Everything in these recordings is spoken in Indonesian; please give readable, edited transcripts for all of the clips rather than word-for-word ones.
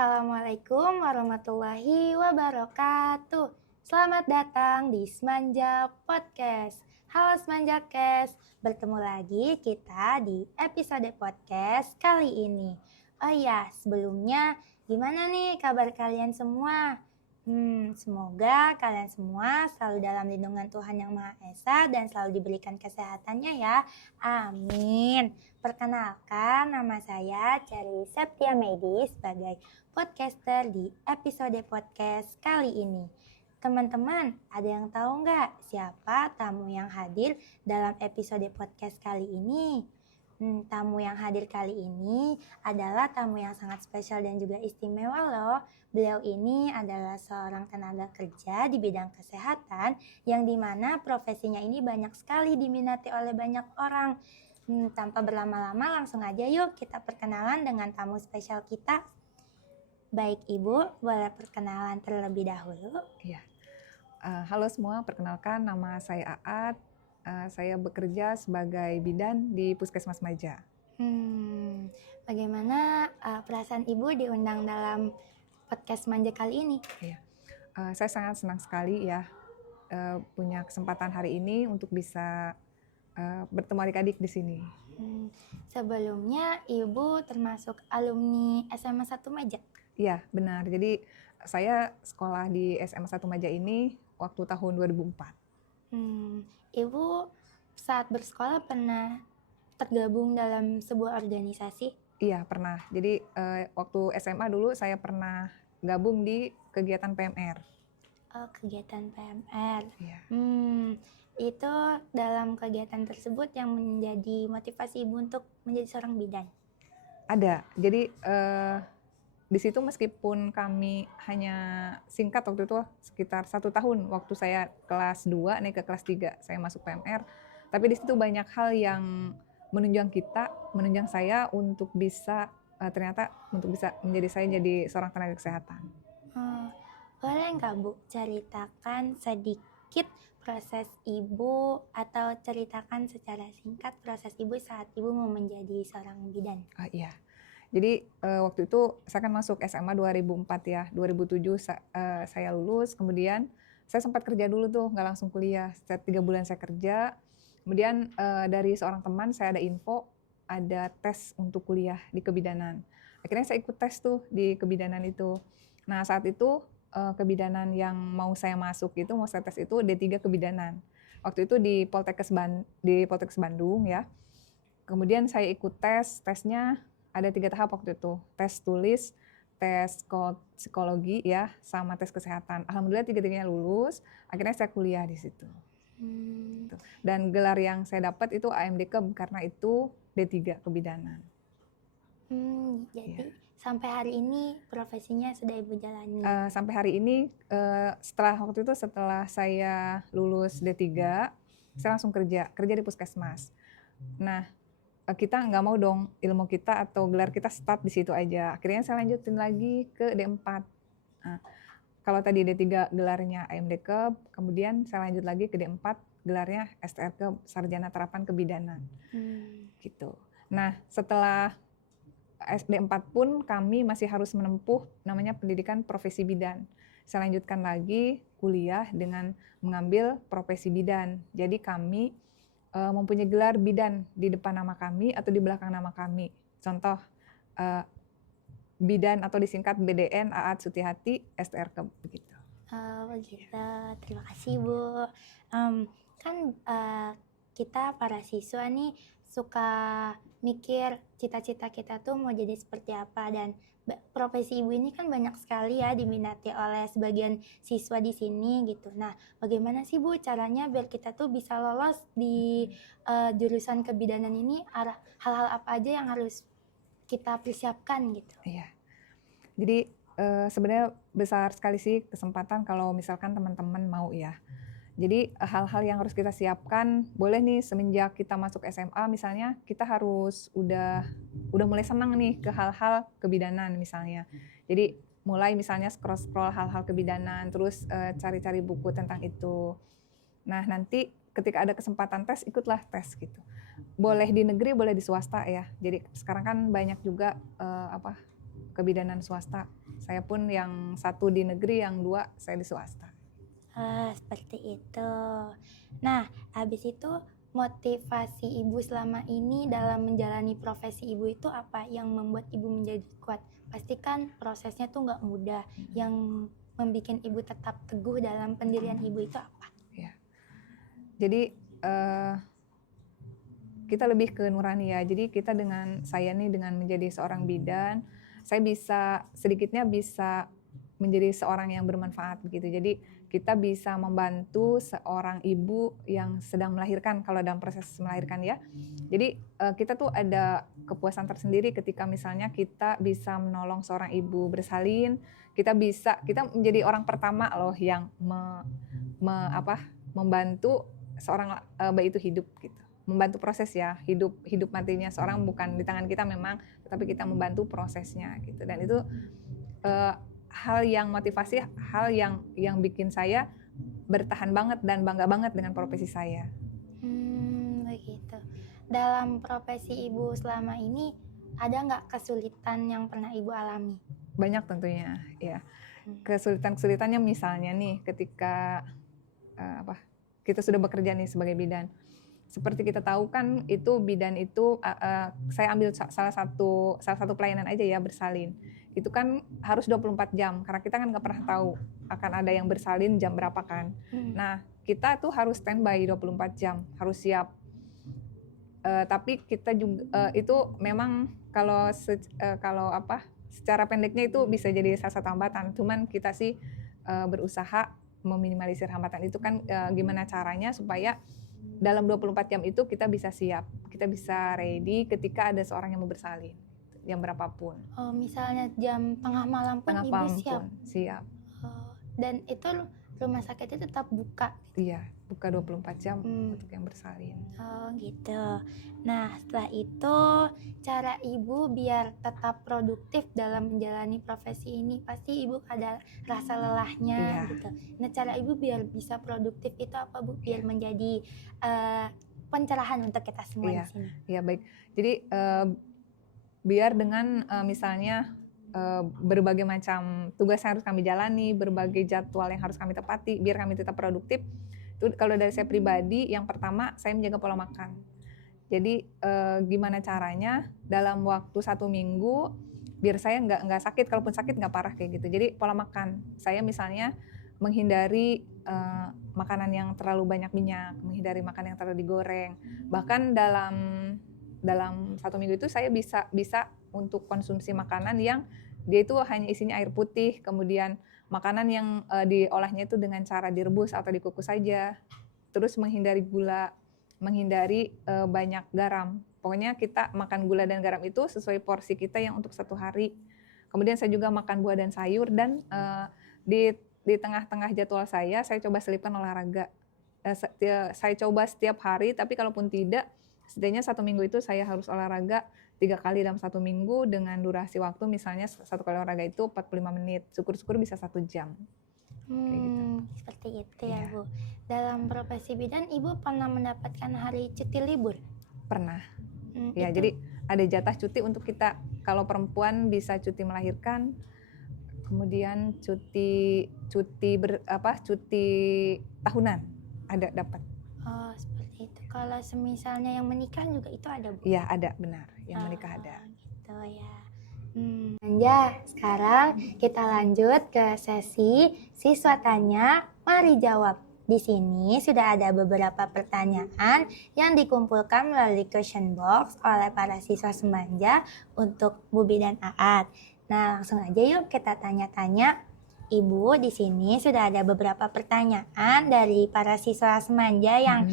Assalamualaikum warahmatullahi wabarakatuh. Selamat datang di Semanja Podcast. Halo Semanjakes, bertemu lagi kita di episode podcast kali ini. Oh iya, sebelumnya gimana nih kabar kalian semua? Semoga kalian semua selalu dalam lindungan Tuhan Yang Maha Esa dan selalu diberikan kesehatannya ya. Amin. Perkenalkan, nama saya Cherry Septia Medi sebagai podcaster di episode podcast kali ini. Teman-teman, ada yang tahu nggak siapa tamu yang hadir dalam episode podcast kali ini? Tamu yang hadir kali ini adalah tamu yang sangat spesial dan juga istimewa loh. Beliau ini adalah seorang tenaga kerja di bidang kesehatan yang dimana profesinya ini banyak sekali diminati oleh banyak orang. Tanpa berlama-lama langsung aja yuk kita perkenalan dengan tamu spesial kita. Baik Ibu, boleh perkenalan terlebih dahulu? Iya. Halo semua, perkenalkan nama saya Aat. Saya bekerja sebagai bidan di Puskesmas Maja. Bagaimana perasaan Ibu diundang dalam podcast Manja kali ini? Iya. Saya sangat senang sekali ya punya kesempatan hari ini untuk bisa bertemu adik-adik di sini. Sebelumnya Ibu termasuk alumni SMA 1 Maja? Iya, benar. Jadi saya sekolah di SMA 1 Maja ini waktu tahun 2004. Ibu saat bersekolah pernah tergabung dalam sebuah organisasi? Iya, pernah. Jadi waktu SMA dulu saya pernah gabung di kegiatan PMR. Oh, kegiatan PMR. Iya. Itu dalam kegiatan tersebut yang menjadi motivasi Ibu untuk menjadi seorang bidan? Ada. Jadi di situ meskipun kami hanya singkat waktu itu sekitar 1 tahun waktu saya kelas 2 naik ke kelas 3 saya masuk PMR, tapi di situ banyak hal yang menunjang saya untuk bisa ternyata untuk bisa jadi seorang tenaga kesehatan. Boleh nggak Bu ceritakan sedikit proses Ibu atau ceritakan secara singkat proses Ibu saat Ibu mau menjadi seorang bidan? Iya. Jadi waktu itu saya kan masuk SMA 2004 ya, 2007 saya lulus, kemudian saya sempat kerja dulu tuh, nggak langsung kuliah. 3 bulan saya kerja, kemudian dari seorang teman saya ada info, ada tes untuk kuliah di kebidanan. Akhirnya saya ikut tes tuh di kebidanan itu. Nah saat itu kebidanan yang mau saya masuk itu, mau saya tes itu D3 kebidanan. Waktu itu di Poltekkes Bandung ya. Kemudian saya ikut tesnya ada 3 tahap waktu itu, tes tulis, tes psikologi ya, sama tes kesehatan. Alhamdulillah 3-tiganya lulus, akhirnya saya kuliah di situ. Dan gelar yang saya dapat itu AMD-Keb karena itu D3 kebidanan. Jadi sampai hari ini profesinya sudah Ibu jalani? Sampai hari ini setelah saya lulus D3, saya langsung kerja di puskesmas. Nah, kita nggak mau dong ilmu kita atau gelar kita start di situ aja. Akhirnya saya lanjutin lagi ke D4. Nah, kalau tadi D3 gelarnya AMD-Keb, kemudian saya lanjut lagi ke D4 gelarnya STR-Keb, Sarjana Terapan Kebidanan. Gitu. Nah, setelah SD4 pun kami masih harus menempuh namanya pendidikan profesi bidan. Saya lanjutkan lagi kuliah dengan mengambil profesi bidan. Jadi kami mempunyai gelar bidan di depan nama kami atau di belakang nama kami. Contoh bidan atau disingkat BDN Aat Sutihati STR-Keb begitu. Oh begitu, terima kasih Bu. Kita para siswa nih suka mikir cita-cita kita tuh mau jadi seperti apa, dan profesi Ibu ini kan banyak sekali ya diminati oleh sebagian siswa di sini gitu. Nah, bagaimana sih Bu caranya biar kita tuh bisa lolos di jurusan kebidanan ini? Hal-hal apa aja yang harus kita persiapkan gitu? Iya. Jadi sebenarnya besar sekali sih kesempatan kalau misalkan teman-teman mau ya. Jadi hal-hal yang harus kita siapkan, boleh nih semenjak kita masuk SMA misalnya, kita harus udah mulai senang nih ke hal-hal kebidanan misalnya. Jadi mulai misalnya scroll-scroll hal-hal kebidanan, terus cari-cari buku tentang itu. Nah nanti ketika ada kesempatan tes, ikutlah tes gitu. Boleh di negeri, boleh di swasta ya. Jadi sekarang kan banyak juga kebidanan swasta. Saya pun yang satu di negeri, yang 2 saya di swasta. Seperti itu. Nah, habis itu motivasi ibu selama ini dalam menjalani profesi ibu itu apa yang membuat ibu menjadi kuat? Pasti kan prosesnya tuh nggak mudah. Yang membuat ibu tetap teguh dalam pendirian ibu itu apa? Ya. Jadi kita lebih ke nurani ya. Jadi kita saya nih dengan menjadi seorang bidan, saya sedikitnya bisa menjadi seorang yang bermanfaat begitu. Jadi kita bisa membantu seorang ibu yang sedang melahirkan kalau dalam proses melahirkan ya. Jadi kita tuh ada kepuasan tersendiri ketika misalnya kita bisa menolong seorang ibu bersalin, kita menjadi orang pertama loh yang membantu seorang bayi itu hidup gitu. Membantu proses ya, hidup matinya seorang bukan di tangan kita memang, tetapi kita membantu prosesnya gitu. Dan itu hal yang motivasi, hal yang bikin saya bertahan banget dan bangga banget dengan profesi saya. Begitu. Dalam profesi ibu selama ini ada nggak kesulitan yang pernah ibu alami? Banyak tentunya ya. Kesulitan-kesulitannya misalnya nih ketika kita sudah bekerja nih sebagai bidan. Seperti kita tahu kan itu bidan itu saya ambil salah satu pelayanan aja ya, bersalin. Itu kan harus 24 jam karena kita kan nggak pernah tahu akan ada yang bersalin jam berapa kan. Nah, kita tuh harus standby 24 jam, harus siap. Tapi kita juga itu memang secara pendeknya itu bisa jadi salah satu hambatan. Cuman kita sih berusaha meminimalisir hambatan itu kan, gimana caranya supaya dalam 24 jam itu kita bisa siap, kita bisa ready ketika ada seorang yang mau bersalin, jam berapapun. Misalnya jam tengah malam pun ibu siap. Dan itu rumah sakitnya tetap buka? Iya, buka 24 jam untuk yang bersalin. Gitu. Nah, setelah itu cara ibu biar tetap produktif dalam menjalani profesi ini, pasti ibu ada rasa lelahnya gitu. Nah, cara ibu biar bisa produktif itu apa Bu? Biar menjadi pencerahan untuk kita semua di sini. Iya, baik. Jadi biar dengan misalnya berbagai macam tugas yang harus kami jalani, berbagai jadwal yang harus kami tepati, biar kami tetap produktif. Itu kalau dari saya pribadi, yang pertama saya menjaga pola makan. Jadi gimana caranya dalam waktu 1 minggu biar saya nggak sakit, kalaupun sakit nggak parah kayak gitu. Jadi pola makan saya misalnya menghindari makanan yang terlalu banyak minyak, menghindari makan yang terlalu digoreng. Bahkan dalam 1 minggu itu saya bisa untuk konsumsi makanan yang dia itu hanya isinya air putih, kemudian makanan yang diolahnya itu dengan cara direbus atau dikukus saja, terus menghindari gula, menghindari banyak garam. Pokoknya kita makan gula dan garam itu sesuai porsi kita yang untuk 1 hari. Kemudian saya juga makan buah dan sayur, dan di tengah-tengah jadwal saya coba selipkan olahraga. Saya coba setiap hari, tapi kalaupun tidak, setidaknya 1 minggu itu saya harus olahraga 3 kali dalam 1 minggu dengan durasi waktu misalnya 1 kali olahraga itu 45 menit, syukur-syukur bisa 1 jam. Kayak gitu. Seperti itu ya Bu. Dalam profesi bidan Ibu pernah mendapatkan hari cuti libur? Pernah. Ya, jadi ada jatah cuti untuk kita. Kalau perempuan bisa cuti melahirkan, kemudian cuti tahunan ada dapat. Seperti itu. Kalau semisalnya yang menikah juga itu ada Bu? Iya, ada, benar. Yang menikah ada. Gitu ya. Sekarang kita lanjut ke sesi siswa tanya, mari jawab. Di sini sudah ada beberapa pertanyaan yang dikumpulkan melalui question box oleh para siswa Semanja untuk Bu Bidan Aat. Nah, langsung aja yuk kita tanya-tanya. Ibu, di sini sudah ada beberapa pertanyaan dari para siswa Semanja yang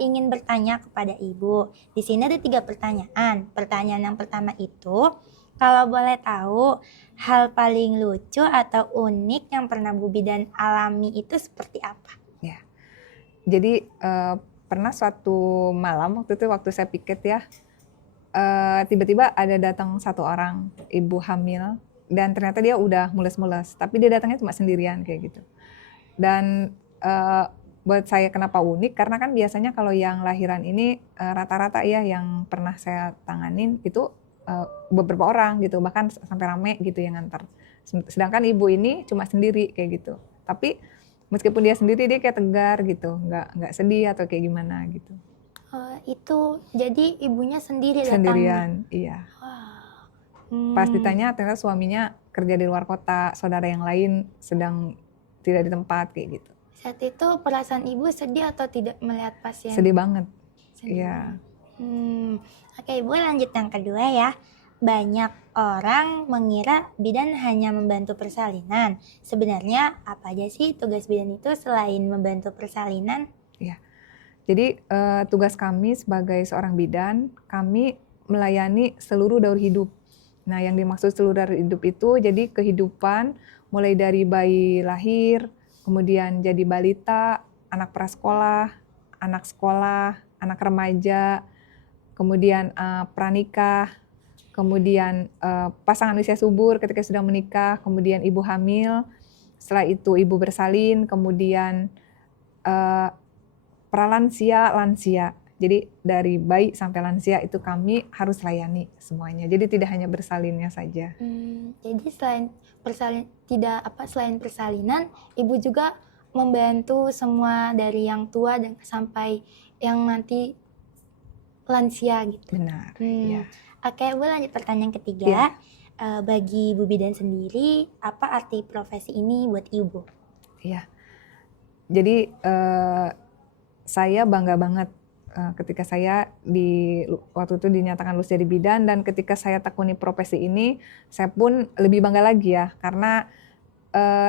ingin bertanya kepada Ibu. Di sini ada 3 pertanyaan. Pertanyaan yang pertama itu, kalau boleh tahu, hal paling lucu atau unik yang pernah Bu Bidan alami itu seperti apa? Ya, jadi pernah suatu malam waktu saya piket ya, tiba-tiba ada datang 1 orang ibu hamil, dan ternyata dia udah mules-mules, tapi dia datangnya cuma sendirian kayak gitu. Dan buat saya kenapa unik, karena kan biasanya kalau yang lahiran ini rata-rata ya yang pernah saya tanganin itu beberapa orang gitu, bahkan sampai rame gitu yang nganter. Sedangkan ibu ini cuma sendiri kayak gitu. Tapi meskipun dia sendiri, dia kayak tegar gitu, nggak sedih atau kayak gimana gitu. Itu jadi ibunya sendiri datangnya? Sendirian, iya. Wow. Pas ditanya ternyata suaminya kerja di luar kota, saudara yang lain sedang tidak di tempat kayak gitu. Saat itu perasaan ibu sedih atau tidak melihat pasien? Sedih banget. Sedih Iya. banget. Oke, Ibu lanjut yang kedua ya. Banyak orang mengira bidan hanya membantu persalinan. Sebenarnya apa aja sih tugas bidan itu selain membantu persalinan? Jadi tugas kami sebagai seorang bidan, kami melayani seluruh daur hidup. Nah, yang dimaksud seluruh daur hidup itu jadi kehidupan mulai dari bayi lahir, kemudian jadi balita, anak prasekolah, anak sekolah, anak remaja, kemudian pranikah, kemudian pasangan usia subur ketika sudah menikah, kemudian ibu hamil, setelah itu ibu bersalin, kemudian pralansia, lansia. Jadi dari bayi sampai lansia itu kami harus layani semuanya. Jadi tidak hanya bersalinnya saja. Jadi selain persalinan, ibu juga membantu semua dari yang tua dan sampai yang nanti lansia gitu. Benar. Iya. Oke, Bu lanjut pertanyaan ketiga. Iya. Bagi Bu Bidan sendiri, apa arti profesi ini buat Ibu? Iya. Jadi saya bangga banget ketika saya waktu itu dinyatakan lulus jadi bidan, dan ketika saya tekuni profesi ini, saya pun lebih bangga lagi ya, karena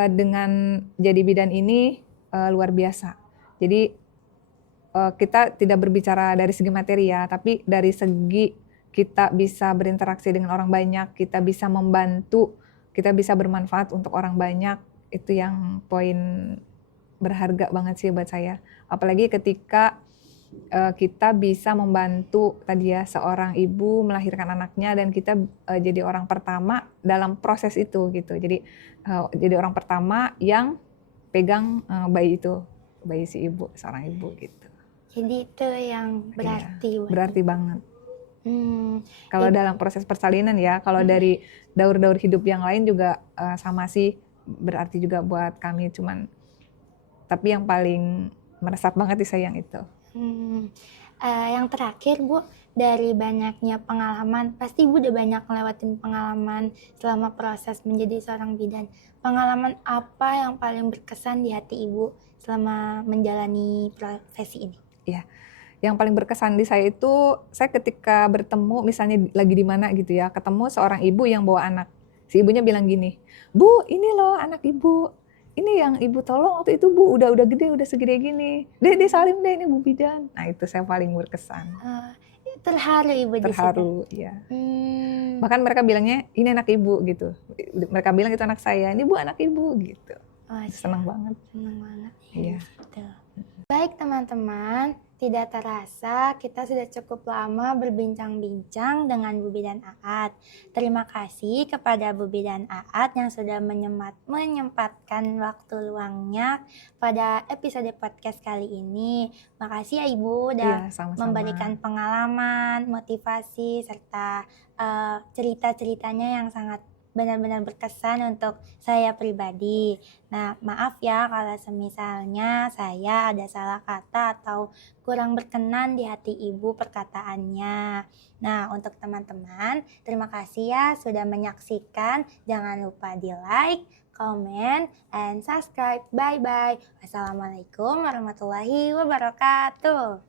dengan jadi bidan ini luar biasa. Jadi kita tidak berbicara dari segi materi ya, tapi dari segi kita bisa berinteraksi dengan orang banyak, kita bisa membantu, kita bisa bermanfaat untuk orang banyak, itu yang poin berharga banget sih buat saya. Apalagi ketika kita bisa membantu tadi ya seorang ibu melahirkan anaknya, dan kita jadi orang pertama dalam proses itu gitu. Jadi jadi orang pertama yang pegang bayi itu, bayi si ibu, seorang ibu gitu. Jadi itu yang berarti. Iya, berarti banget. Kalau dalam proses persalinan ya, kalau dari daur-daur hidup yang lain juga sama sih, berarti juga buat kami, tapi yang paling meresap banget di saya yang itu. Yang terakhir Bu, dari banyaknya pengalaman, pasti Ibu udah banyak ngelewatin pengalaman selama proses menjadi seorang bidan. Pengalaman apa yang paling berkesan di hati Ibu selama menjalani profesi ini? Iya, yang paling berkesan di saya itu, saya ketika bertemu misalnya lagi di mana gitu ya, ketemu seorang ibu yang bawa anak. Si ibunya bilang gini, "Bu, ini loh anak ibu. Ini yang ibu tolong waktu itu Bu, udah gede, udah segede gini. Deh salim deh, ini Bu Bidan." Nah itu saya paling berkesan. Terharu Ibu di situ? Terharu, iya. Bahkan mereka bilangnya, ini anak ibu gitu. Mereka bilang itu anak saya, ini Bu anak ibu gitu. Senang banget. Senang banget. Iya. Gitu. Baik teman-teman, tidak terasa kita sudah cukup lama berbincang-bincang dengan Bu Bidan Aat. Terima kasih kepada Bu Bidan Aat yang sudah menyempatkan waktu luangnya pada episode podcast kali ini. Makasih ya Ibu udah memberikan pengalaman, motivasi, serta cerita-ceritanya yang sangat benar-benar berkesan untuk saya pribadi. Nah, maaf ya kalau semisalnya saya ada salah kata atau kurang berkenan di hati Ibu perkataannya. Nah, untuk teman-teman, terima kasih ya sudah menyaksikan. Jangan lupa di like, comment, and subscribe. Bye-bye. Wassalamualaikum warahmatullahi wabarakatuh.